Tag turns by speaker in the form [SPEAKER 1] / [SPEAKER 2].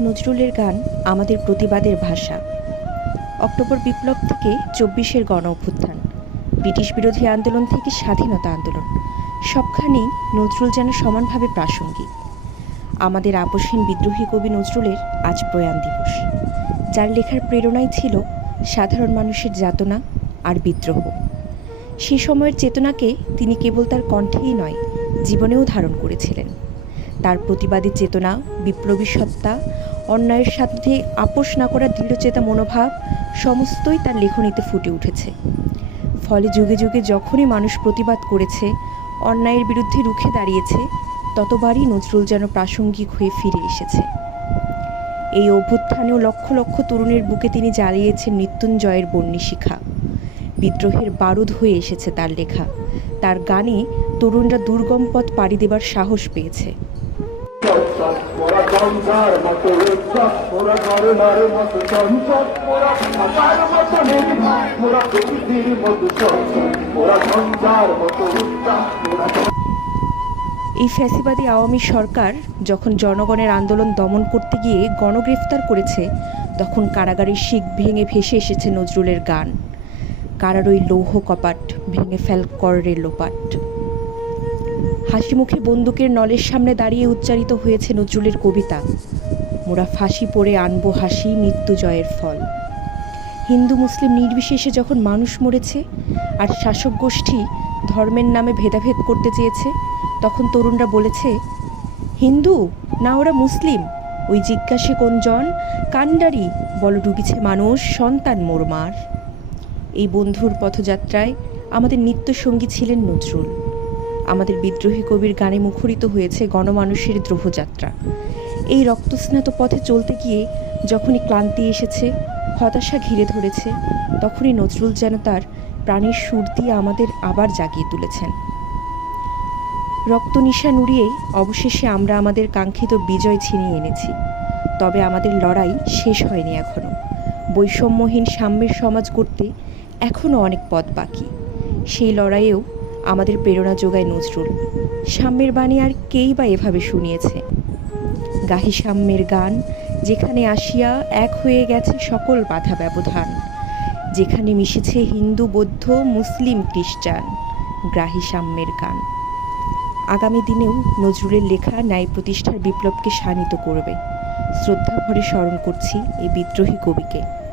[SPEAKER 1] নজরুলের গান আমাদের প্রতিবাদের ভাষা। অক্টোবর বিপ্লব থেকে চব্বিশের গণ অভ্যুত্থান, ব্রিটিশ বিরোধী আন্দোলন থেকে স্বাধীনতা আন্দোলন সবখানেই নজরুল যেন সমানভাবে প্রাসঙ্গিক। আমাদের আপসহীন বিদ্রোহী কবি নজরুলের আজ প্রয়াণ দিবস, যার লেখার প্রেরণাই ছিল সাধারণ মানুষের যাতনা আর বিদ্রোহ। সে সময়ের চেতনাকে তিনি কেবল তার কণ্ঠেই নয়, জীবনেও ধারণ করেছিলেন। তার প্রতিবাদী চেতনা, বিপ্লবী সত্তা, অন্যায়ের সাথে আপোষ না করার দৃঢ়চেতা মনোভাব সমস্তই তার লেখনীতে ফুটে উঠেছে। ফলে যুগে যুগে যখনই মানুষ প্রতিবাদ করেছে, অন্যায়ের বিরুদ্ধে রুখে দাঁড়িয়েছে, ততবারই নজরুল যেন প্রাসঙ্গিক হয়ে ফিরে এসেছে। এই অভ্যুত্থানেও লক্ষ লক্ষ তরুণের বুকে তিনি জ্বালিয়েছেন মৃত্যুঞ্জয়ের বন্যিশিখা বিদ্রোহের বারুদ হয়ে এসেছে তার লেখা। তার গানে তরুণরা দুর্গম পথ পাড়ি দেবার সাহস পেয়েছে।
[SPEAKER 2] জঞ্জার মতো মতো ভাষার মতো প্রকৃতির মতো জঞ্জার মতো
[SPEAKER 1] এই ফ্যাসিবাদী আওয়ামী সরকার যখন জনগণের আন্দোলন দমন করতে গিয়ে গণগ্রেফতার করেছে, তখন কারাগারের শিখ ভেঙে ভেসে এসেছে নজরুলের গান। কারার ওই লৌহ কপাট ভেঙে ফেল করের লোপাট। হাসি মুখে বন্দুকের নলের সামনে দাঁড়িয়ে উচ্চারিত হয়েছে নজরুলের কবিতা। মোরা ফাঁসি পড়ে আনব হাসি, মৃত্যু জয়ের ফল। হিন্দু, মুসলিম নির্বিশেষে যখন মানুষ মরেছে আর শাসক গোষ্ঠী ধর্মের নামে ভেদাভেদ করতে চেয়েছে, তখন তরুণরা বলেছে, হিন্দু, না ওরা মুসলিম? ওই জিজ্ঞাসে কোনজন কান্ডারি বল ডুবিছে মানুষ, সন্তান মোরমার এই বন্ধুর পথযাত্রায় আমাদের নিত্যসঙ্গী ছিলেন নজরুল। আমাদের বিদ্রোহী কবির গানে মুখরিত হয়েছে গণমানুষের দ্রোহযাত্রা। এই রক্তস্নাত পথে চলতে গিয়ে যখনই ক্লান্তি এসেছে, হতাশা ঘিরে ধরেছে, তখনই নজরুল যেন তার প্রাণীর সুর দিয়ে আমাদের আবার জাগিয়ে তুলেছেন। রক্ত নিশা নুড়িয়ে অবশেষে আমরা আমাদের কাঙ্ক্ষিত বিজয় ছিনিয়ে এনেছি। তবে আমাদের লড়াই শেষ হয়নি এখনও বৈষম্যহীন সাম্যের সমাজ করতে এখনও অনেক পথ বাকি। সেই লড়াইয়েও আমাদের প্রেরণা যোগায় নজরুল। সাম্যের বাণী আর কেই বা এভাবে শুনিয়েছে। গাহি সাম্যের গান, যেখানে আসিয়া এক হয়ে গেছে সকল বাধা ব্যবধান। যেখানে মিশেছে হিন্দু, বৌদ্ধ, মুসলিম, খ্রিস্টান, গ্রাহী সাম্যের গান। আগামী দিনেও নজরুলের লেখা ন্যায় প্রতিষ্ঠার বিপ্লবকে শানিত করবে। শ্রদ্ধা ভরে স্মরণ করছি এই বিদ্রোহী কবিকে।